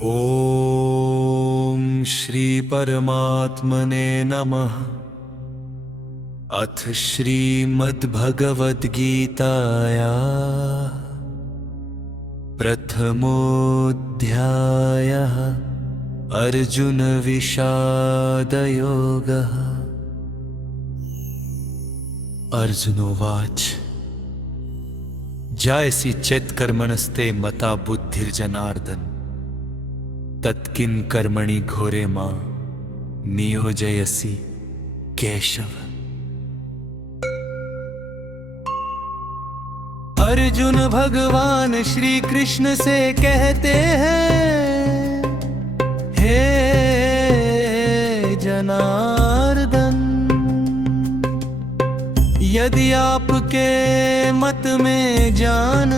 ओम श्री परमात्मने नमः। अथ श्रीमद्भगवद्गीताया प्रथमोऽध्यायः अर्जुन विषादयोगः। अर्जुनोवाच जायसी चेत्कर्मणस्ते मता बुद्धिर्जनार्दन तत्किं कर्मणि घोरे मां नियोजयसि केशव। अर्जुन भगवान श्री कृष्ण से कहते हैं, हे जनार्दन, यदि आपके मत में ज्ञान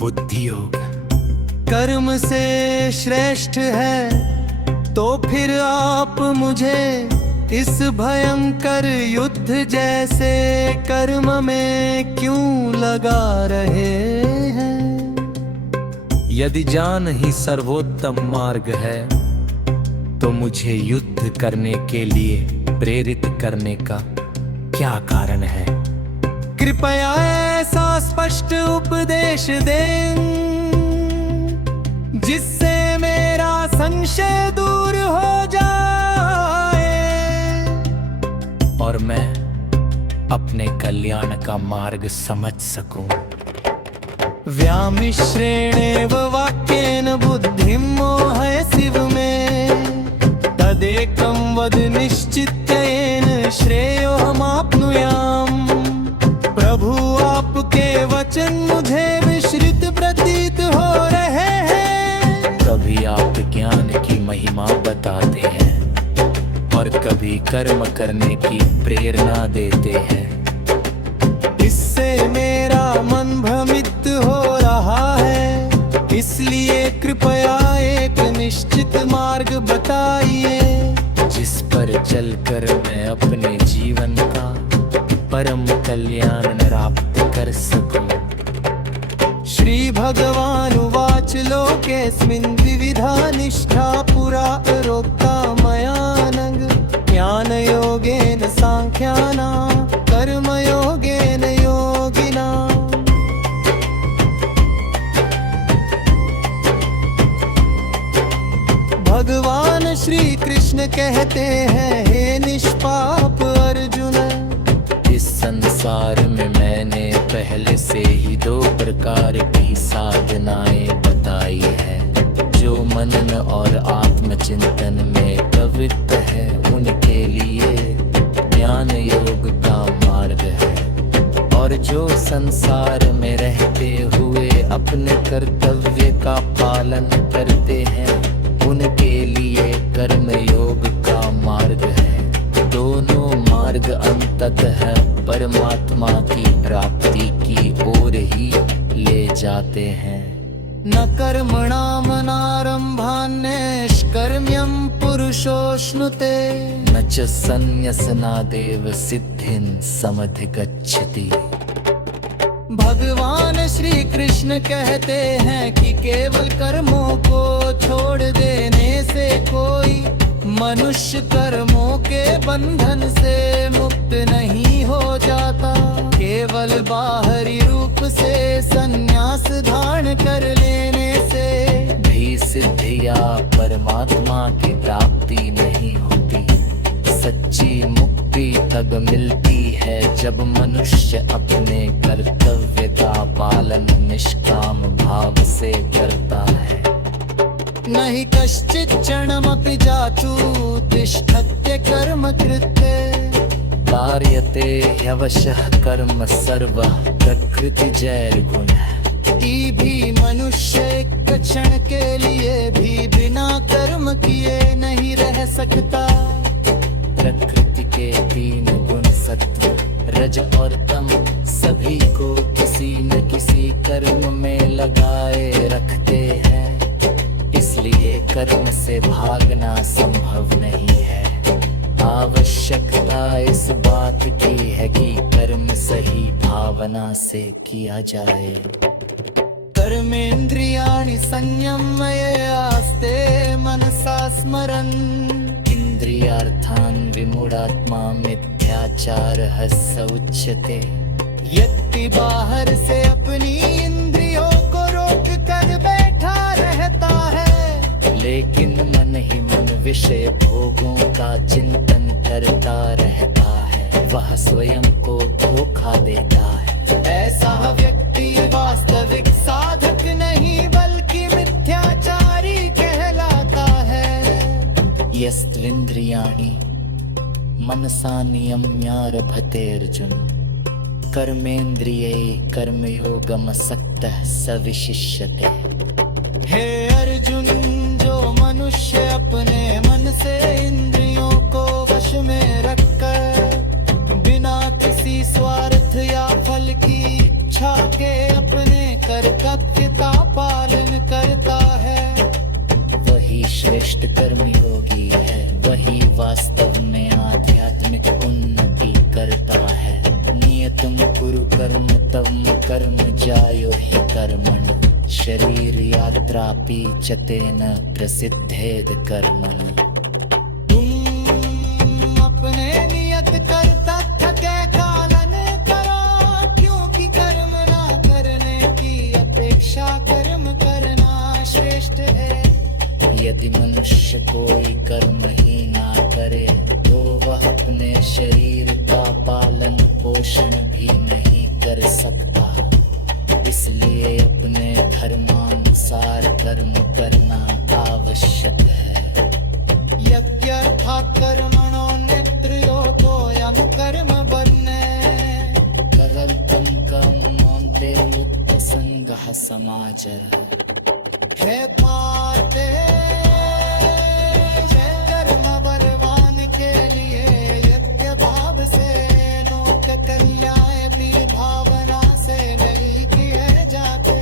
बुद्धि योग कर्म से श्रेष्ठ है, तो फिर आप मुझे इस भयंकर युद्ध जैसे कर्म में क्यों लगा रहे हैं? यदि ज्ञान ही सर्वोत्तम मार्ग है, तो मुझे युद्ध करने के लिए प्रेरित करने का क्या कारण है? कृपया ऐसा स्पष्ट उपदेश दें जिससे मेरा संशय दूर हो जाए और मैं अपने कल्याण का मार्ग समझ सकूं। व्यामिश्रेणेव वाक्येन बुद्धिं मोहय शिव में, तदेकं वद निश्चित्येन श्रेयोहमाप्नुयाम्। प्रभु आपके वचन मुझे विश्रित प्रतीत हो रहे हैं। कभी आप ज्ञान की महिमा बताते हैं और कभी कर्म करने की प्रेरणा देते हैं। इससे मेरा मन भ्रमित हो रहा है, इसलिए कृपया एक निश्चित मार्ग बताइए जिस पर चलकर मैं अपने जीवन का परम कल्याण प्राप्त कर सकूं। श्री भगवान उवाच लोकेऽस्मिन् द्विविधा निष्ठा पुरा प्रोक्ता मया नघ, ज्ञानयोगेन साङ्ख्यानां कर्मयोगेन योगिनाम्। भगवान श्री कृष्ण कहते हैं, हे निष्पाप अर्जुन, इस संसार में मैंने पहले से ही दो प्रकार की साधनाएं बताई है। जो मनन और आत्मचिंतन में प्रवृत्त है, उनके लिए ज्ञान योग का मार्ग है, और जो संसार में रहते हुए अपने कर्तव्य का पालन करते हैं, उनके लिए कर्म योग का मार्ग है। दोनों मार्ग अंततः परमात्मा की प्राप्ति की ओर ही ले जाते हैं। न कर्मणामनारम्भान्निष्कर्म्यं पुरुषोऽश्नुते, न च संन्यसनादेव सिद्धिं समधिगच्छति। भगवान श्री कृष्ण कहते हैं कि केवल कर्मों को छोड़ देने से कोई मनुष्य कर्मों के बंधन से मुक्त नहीं हो जाता। केवल बाहरी रूप से संन्यास धारण कर लेने से भी सिद्धि या परमात्मा की प्राप्ति नहीं होती। सच्ची मुक्ति तब मिलती है जब मनुष्य अपने कर्तव्य का पालन निष्काम भाव से करता है। नहि कश्चित् क्षणमपि जातु तिष्ठत्य कर्म कृत्य, कार्यते ह्यवशः कर्म सर्वः प्रकृति जैर्गुणः। भी मनुष्य एक क्षण के लिए भी बिना कर्म किए नहीं रह सकता। प्रकृति के तीन गुण सत्व रज और तम सभी को किसी न किसी कर्म में लगाए रखते हैं, इसलिए कर्म से भागना संभव नहीं है। आवश्यकता इस बात की है कि कर्म सही भावना से किया जाए। कर्मेन्द्रियाणि संयम्य स्मरन् इन्द्रियार्थान् विमूढात्मा मिथ्याचारः स उच्यते। व्यक्ति बाहर से अपनी इंद्रियों को रोक कर बैठा रहता है, लेकिन मन ही मन विषय भोगों का चिंतन करता रहता है, वह स्वयं को धोखा देता है। ऐसा व्यक्ति वास्तविक साधक नहीं बल्कि मिथ्याचारी कहलाता है। यस्त्विन्द्रियाणि मनसा नियम्यारभते अर्जुन कर्मेन्द्रिये कर्मयोगमसक्तः स विशिष्यते। हे अर्जुन, जो मनुष्य अपने मन से इंद्रियों को वश में रखकर बिना किसी स्वार्थ या फल की इच्छा के अपने कर्तव्य का पालन करता है, वही श्रेष्ठ कर्मयोगी है। वही वास्तव में आध्यात्मिक उन्नति करता है। नियतं कुरु कर्म तवम कर्म जायो हि कर्मण शरीर यात्रापि च तेन प्रसिद्धेद कर्मण। तुम अपने नियत कर्तव्य के पालन करो, क्योंकि कर्म ना करने की अपेक्षा कर्म करना श्रेष्ठ है। यदि मनुष्य कोई कर्म ही ना करे तो वह अपने शरीर का पालन पोषण भी नहीं कर सकता। इसलिए अपने धर्मानुसार कर्म करना आवश्यक है। यज्ञार्थात् कर्मणो नेत्रयोतो यं कर्म वर्णे कदल्पं कर्मान्ते मुक्त संगः समाचरः। हे पार्थे, कर्म बलवान के लिए यज्ञ भाव से लोक कल्याण भी भावना से नहीं किए जाते।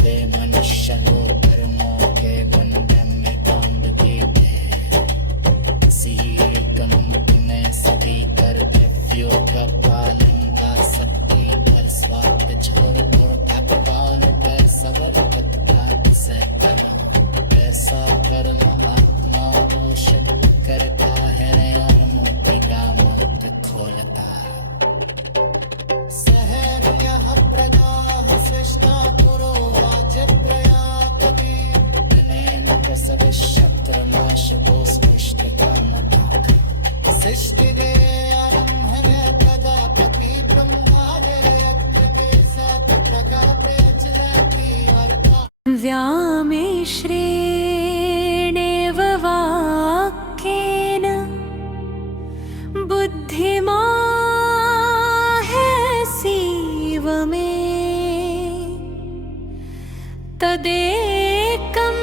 वे मनुष्य को कर्मों के बंधन में बांध देते हैं। इसीलिए कर्म में सभी कर्तव्यों का पालन कर सकती पर स्वार्थ छोड़कर भगवान का सबर से करो। ऐसा कर्म आत्मा पोषित करता है और मोती का महत्व खोलता है। सहर यह प्रजा सृष्टा कुरु आज प्रयात शत्र नाश को स्पृष्ट कर्मटा सृष्टि रे आरंभ में कदापि ब्रह्मादे यज्ञ के साथ प्रगाते अचलति अर्था व्यामे श्रेणेव वाक्येन बुद्धिमा है सीव में तदेकं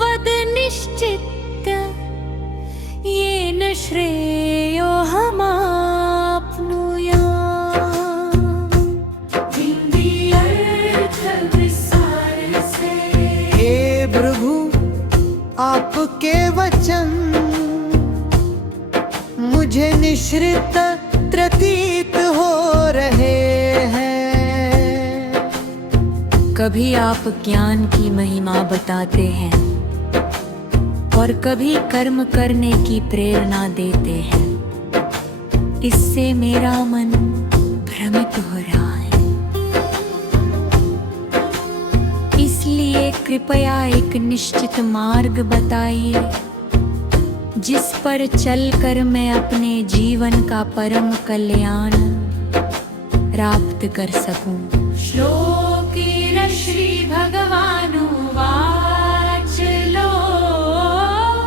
वद निश्चित्य येन श्रेयो हे प्रभु, आपके वचन मुझे निश्रित प्रतीत हो रहे हैं। कभी आप ज्ञान की महिमा बताते हैं और कभी कर्म करने की प्रेरणा देते हैं। इससे मेरा मन भ्रमित हो रहा है। इसलिए कृपया एक निश्चित मार्ग बताइए जिस पर चलकर मैं अपने जीवन का परम कल्याण प्राप्त कर सकूं। श्लोकी श्री भगवानुवाच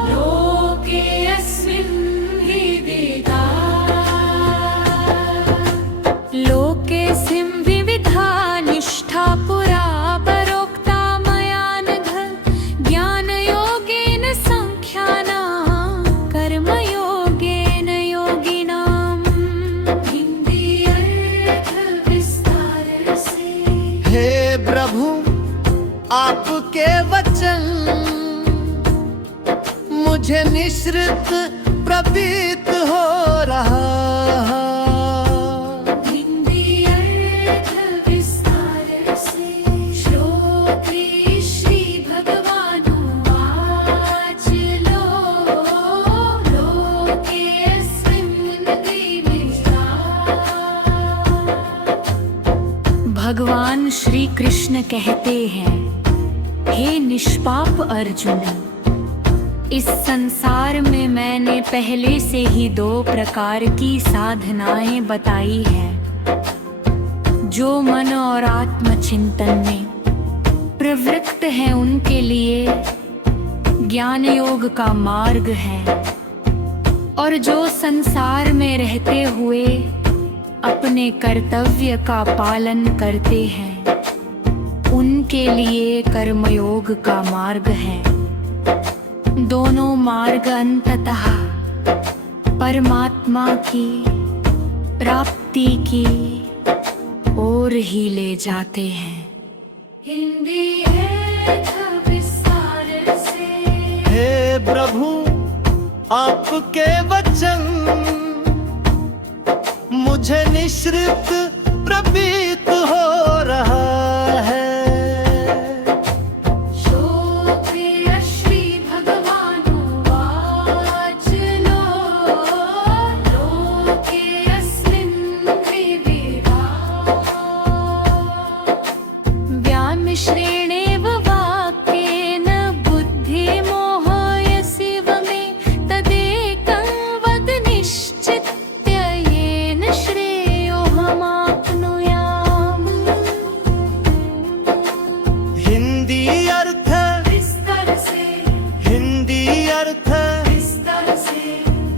लोके अस्मिन् हि वेदा लोकेऽस्मिन् विविधा निष्ठा पुरा परोक्ता मया नघ ज्ञानयोगेन सांख्यानां कर्मयोगेन योगिनाम्। हिंदी अर्थ विस्तार से। हे प्रभु, आपके वचन मुझे निश्रित प्रतीत हो रहा। हिंदी अर्थ विस्तार से। श्लोकी श्री भगवानुवाच कहते हैं, हे निष्पाप अर्जुन, इस संसार में मैंने पहले से ही 2 प्रकार की साधनाएं बताई हैं। जो मन और आत्मचिंतन में प्रवृत्त हैं उनके लिए ज्ञान योग का मार्ग है, और जो संसार में रहते हुए अपने कर्तव्य का पालन करते हैं उनके लिए कर्मयोग का मार्ग है। दोनों मार्ग अंततः परमात्मा की प्राप्ति की ओर ही ले जाते हैं। हिंदी है विस्तार से। हे प्रभु आपके वचन मुझे निश्रित प्रतीत हो रहा है। श्रेणेव वाक्येन बुद्धिमोहयसिव मे तदेकं वद निश्चित्य येन श्रेयोऽहमाप्नुयाम्। हिंदी अर्थ विस्तार से। हिंदी अर्थ विस्तार से।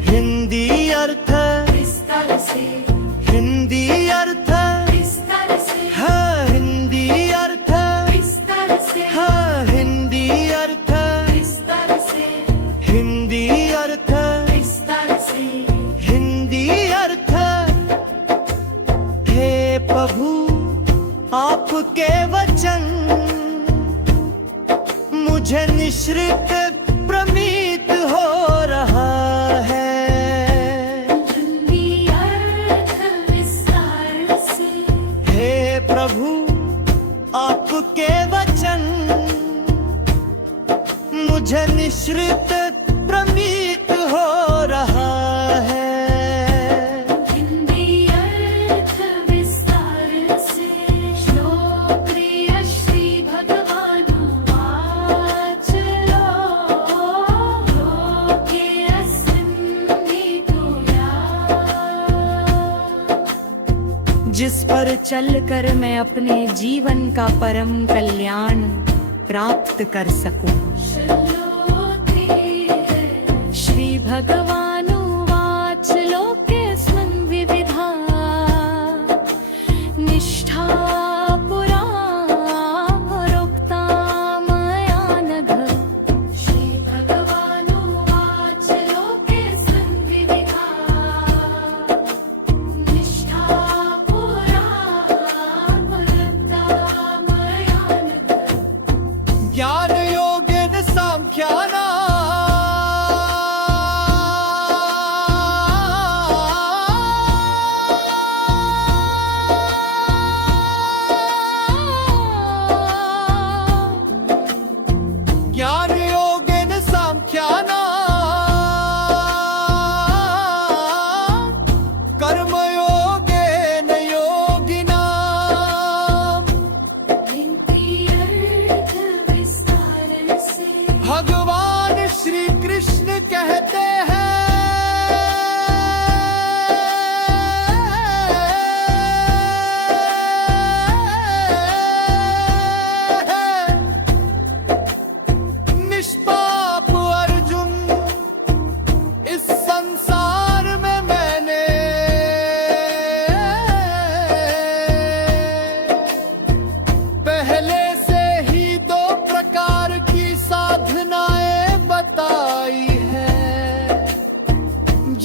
हिंदी अर्थ विस्तार से। हिंदी अर्थ विस्तार से। हाँ हिंदी अर्थ विस्तार से। हाँ हिंदी अर्थ विस्तार से। हिंदी अर्थ विस्तार से। हिंदी अर्थ। हे प्रभु आपके वचन मुझे निश्रित प्रतीत हो रहा है। हिंदी अर्थ विस्तार से। हे प्रभु आपके वचन मुझे निश्रित प्रतीत हो रहा है। हिंदी अर्थ विस्तार से। श्लोक प्रिय श्री भगवानुवाच लोके अस्मिन् हेतुया। जिस पर चलकर मैं अपने जीवन का परम कल्याण प्राप्त कर सकूं। श्री भगवानुवाच लोकेऽस्मिन् विविधा निष्ठा पुरा प्रोक्ता मया नघ। श्री भगवानुवाच लोकेऽस्मिन् विविधा निष्ठा पुरा प्रोक्ता मया नघ। ज्ञान योगेन सांख्यानाम् ज्ञान योगेन सांख्यानाम् कर्मयोगेन योगिनाम्। हिंदी अर्थ विस्तार से। भगवान श्री कृष्ण कहते हैं निष्पाप अर्जुन इस संसार में मैंने पहले से ही 2 प्रकार की साधनाएं बताई है।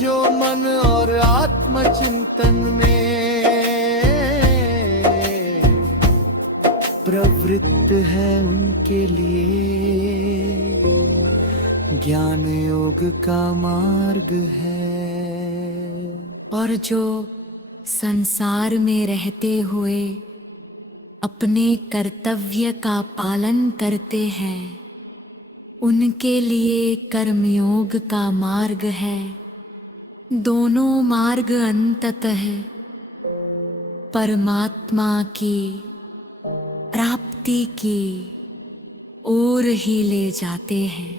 जो मन और आत्मचिंतन में प्रवृत्त है उनके लिए ज्ञान योग का मार्ग है। और जो संसार में रहते हुए अपने कर्तव्य का पालन करते हैं उनके लिए कर्मयोग का मार्ग है। दोनों मार्ग अंततः परमात्मा की प्राप्ति मुक्ति की ओर ही ले जाते हैं।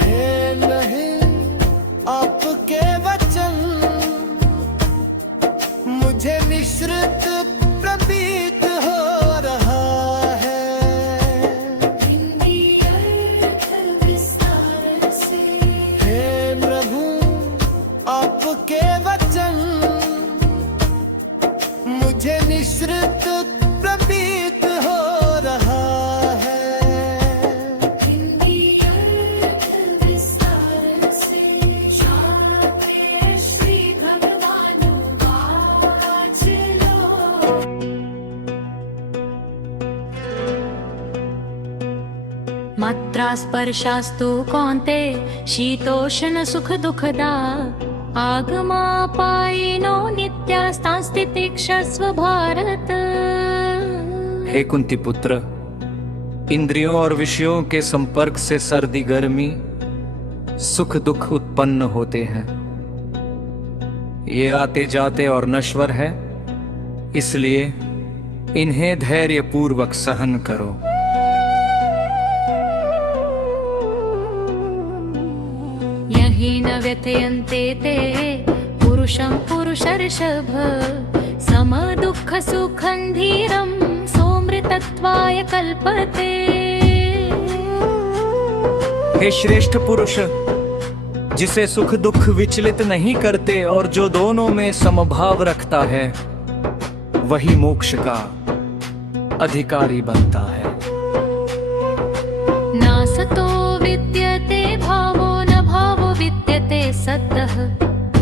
है नहीं आपके वचन मुझे मिश्रित प्रतीत हो रहा है। हे प्रभु आपके वचन मुझे मिश्रित प्रतीत हो रहा है। मात्रा स्पर्शास्तु कौन्ते शीतोष्ण सुख दुखदा आगमापायिनो नित्यास्तांस्तितिक्षस्व भारत। हे कुंती पुत्र, इंद्रियों और विषयों के संपर्क से सर्दी गर्मी सुख दुख उत्पन्न होते हैं। ये आते जाते और नश्वर है, इसलिए इन्हें धैर्य पूर्वक सहन करो। यही न व्यथयन्ते ते पुरुषं पुरुषर्षभ सम दुःख सुखं धीरं सोमृतत्वाय कल्पते। हे श्रेष्ठ पुरुष, जिसे सुख दुख विचलित नहीं करते और जो दोनों में समभाव रखता है, वही मोक्ष का अधिकारी बनता है। नासतो विद्यते भावो न भावो विद्यते सतः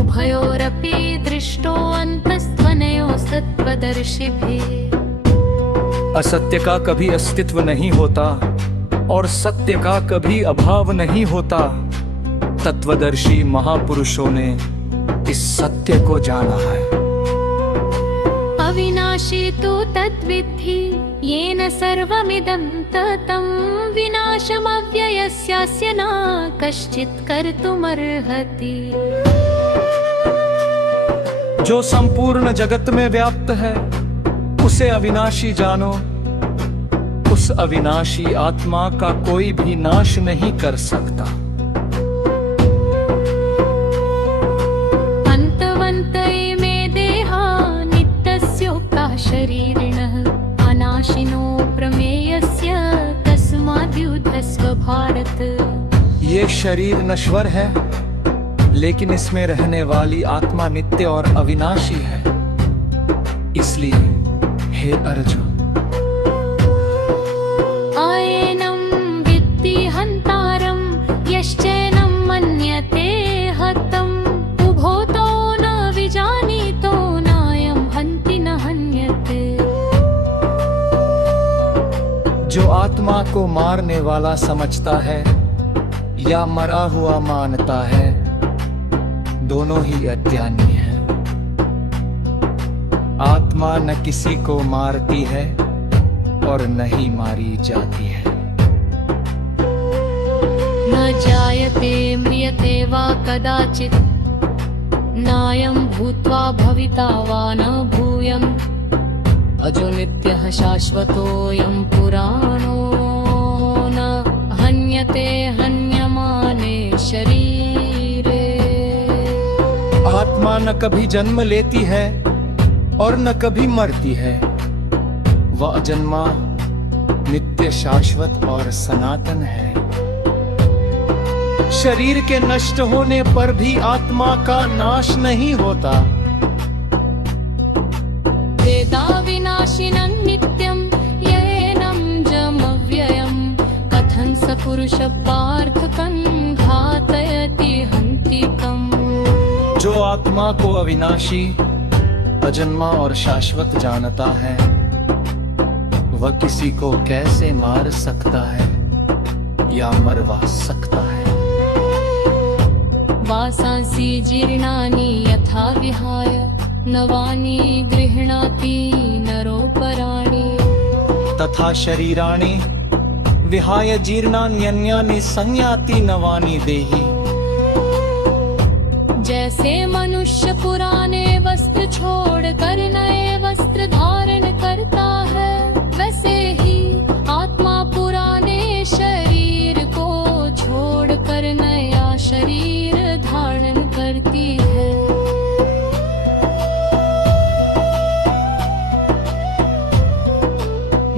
उभयोरपि दृष्टो अन्तस्त्वनयो सत्त्वदर्शिभिः। असत्य का कभी अस्तित्व नहीं होता और सत्य का कभी अभाव नहीं होता। तत्वदर्शी महापुरुषों ने इस सत्य को जाना है। अविनाशी तु तद्विद्धि येन सर्वमिदं ततं विनाशमव्ययस्यास्य न कश्चित् कर्तुमर्हति। जो संपूर्ण जगत में व्याप्त है, उसे अविनाशी जानो। उस अविनाशी आत्मा का कोई भी नाश नहीं कर सकता। अन्तवन्त इमे देहा नित्यस्योक्ताः शरीरिणः अनाशिनो प्रमेयस्य तस्माद्युद्धस्व भारत। ये शरीर नश्वर है, लेकिन इसमें रहने वाली आत्मा नित्य और अविनाशी है। इसलिए हे अर्जुन, आयेनं विद्धि हन्तारं यश्चैनं मन्यते हतम् उभोतो न विजानीतो नायं हन्ति न हन्यते। जो आत्मा को मारने वाला समझता है या मरा हुआ मानता है, दोनों ही अज्ञानी हैं। आत्मा न किसी को मारती है और न ही मारी जाती है। न जायते म्रियते वा कदाचित् नायं भूत्वा भविता वा न भूयम् अजो नित्यः शाश्वतोऽयं पुराणो न हन्यते हन्यमाने शरीरे। आत्मा न कभी जन्म लेती है और न कभी मरती है। वह अजन्मा, नित्य, शाश्वत और सनातन है। शरीर के नष्ट होने पर भी आत्मा का नाश नहीं होता। वेदा विनाशिनं नित्यं येनं जमव्ययं कथं स पुरुष पार्थ कं घातयति हन्तिकम्। जो आत्मा को अविनाशी, अजन्मा और शाश्वत जानता है, वह किसी को कैसे मार सकता है या मरवा सकता है। वासांसि जीर्णानि यथा विहाय नवानि गृह्णाति नरोपराणि। तथा शरीराणि विहाय जीर्णान्यन्यानि संयाति नवानि देहि। जैसे मनुष्य पुराने वस्त्र छोड़कर नए वस्त्र धारण करता है, वैसे ही आत्मा पुराने शरीर को छोड़कर नया शरीर धारण करती है।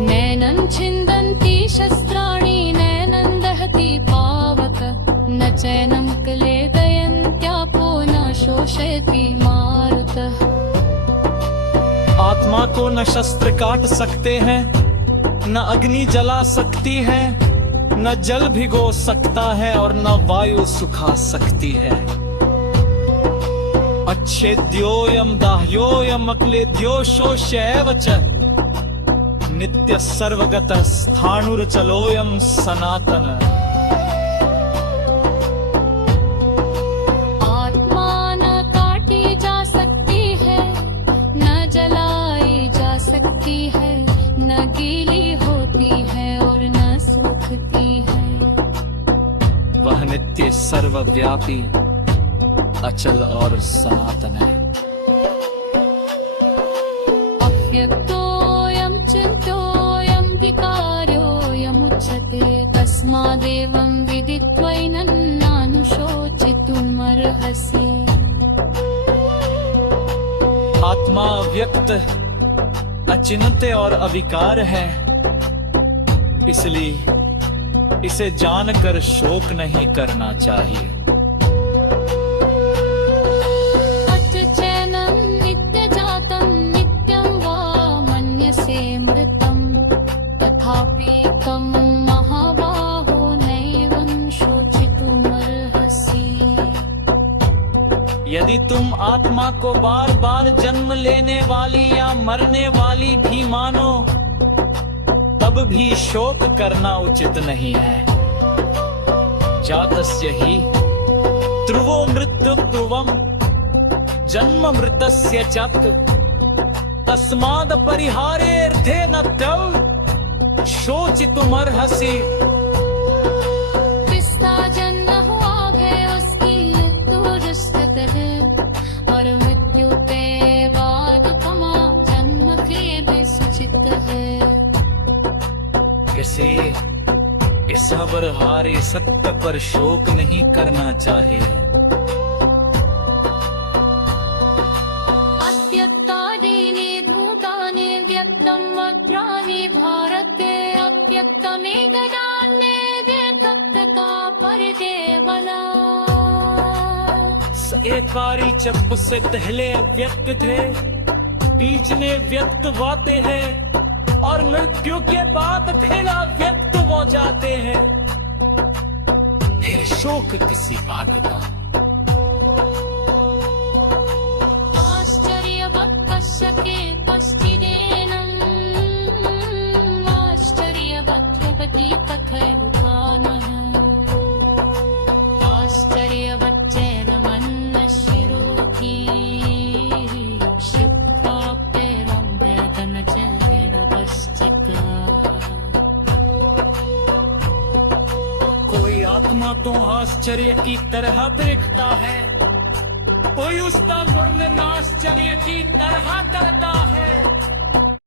नैनं छिन्दन्ति शस्त्राणि नैनं दहति पावक, न चैनं क्लेदयन्त्यापो न शोषयति मारुतः। आत्मा को न शस्त्र काट सकते हैं, न अग्नि जला सकती है, न जल भिगो सकता है और न वायु सुखा सकती है। अच्छेद्योयम दाह्योयम अक्लेद्यो शोष्यैव च, नित्य सर्वगत स्थाणुर्चलोयम सनातन। आत्मा न काटी जा सकती है, न जलाई जा सकती है, न गीली होती है और न सूखती है। वह नित्य सर्वव्यापी अचल और सनातन है। अव्यक्तोऽयं चिन्त्योऽयं विकार्योऽयमुच्यते, तस्मादेवं विदित्वैनं नानुशोचितुमर्हसि। आत्मा व्यक्त, अचिन्त्य और अविकार है, इसलिए इसे जानकर शोक नहीं करना चाहिए। अथ चैनं नित्यजातं नित्यं वा मन्यसे मृतं, तथापि तं महाबाहो नैवं शोचितुमर्हसि। यदि तुम आत्मा को बार बार जन्म लेने वाली या मरने वाली भी मानो, तब भी शोक करना उचित नहीं है। जातस्य हि ध्रुवो मृत्यु ध्रुवम जन्म मृतस्य च, तस्माद् परिहारेऽर्थे न त्वं शोचितुमर्हसि। पिस्ता जन्म हुआ है उसकी मृत्यु दुष्कृत है, और मृत्यु के बाद कमा जन्म खेद सुचित है। किसी इस बरहारे सत्य पर शोक नहीं करना चाहिए। अव्यक्तादीनि भूतानि व्यक्तं वक्त्राणि भारते, अव्यक्तमेकदान्ये व्यक्तता परदेवना। एक बारी जब उससे पहले व्यक्त थे, बीच में व्यक्त होते हैं और मृत्यु के बाद फिर व्यक्त हो जाते हैं। फिर शोक किसी बात का। आश्चर्यवत् पश्यते कश्चिदेनम्, आश्चर्यवत् जगति कथयुकानः, आश्चर्यवत् चैनमन्नशिरोधि, क्षिप्ताप्तेरं वेदनचैरवश्चिका। कोई आत्मा तो आश्चर्य की तरह दिखता है, कोई उसका वर्णन आश्चर्य की तरह करता है।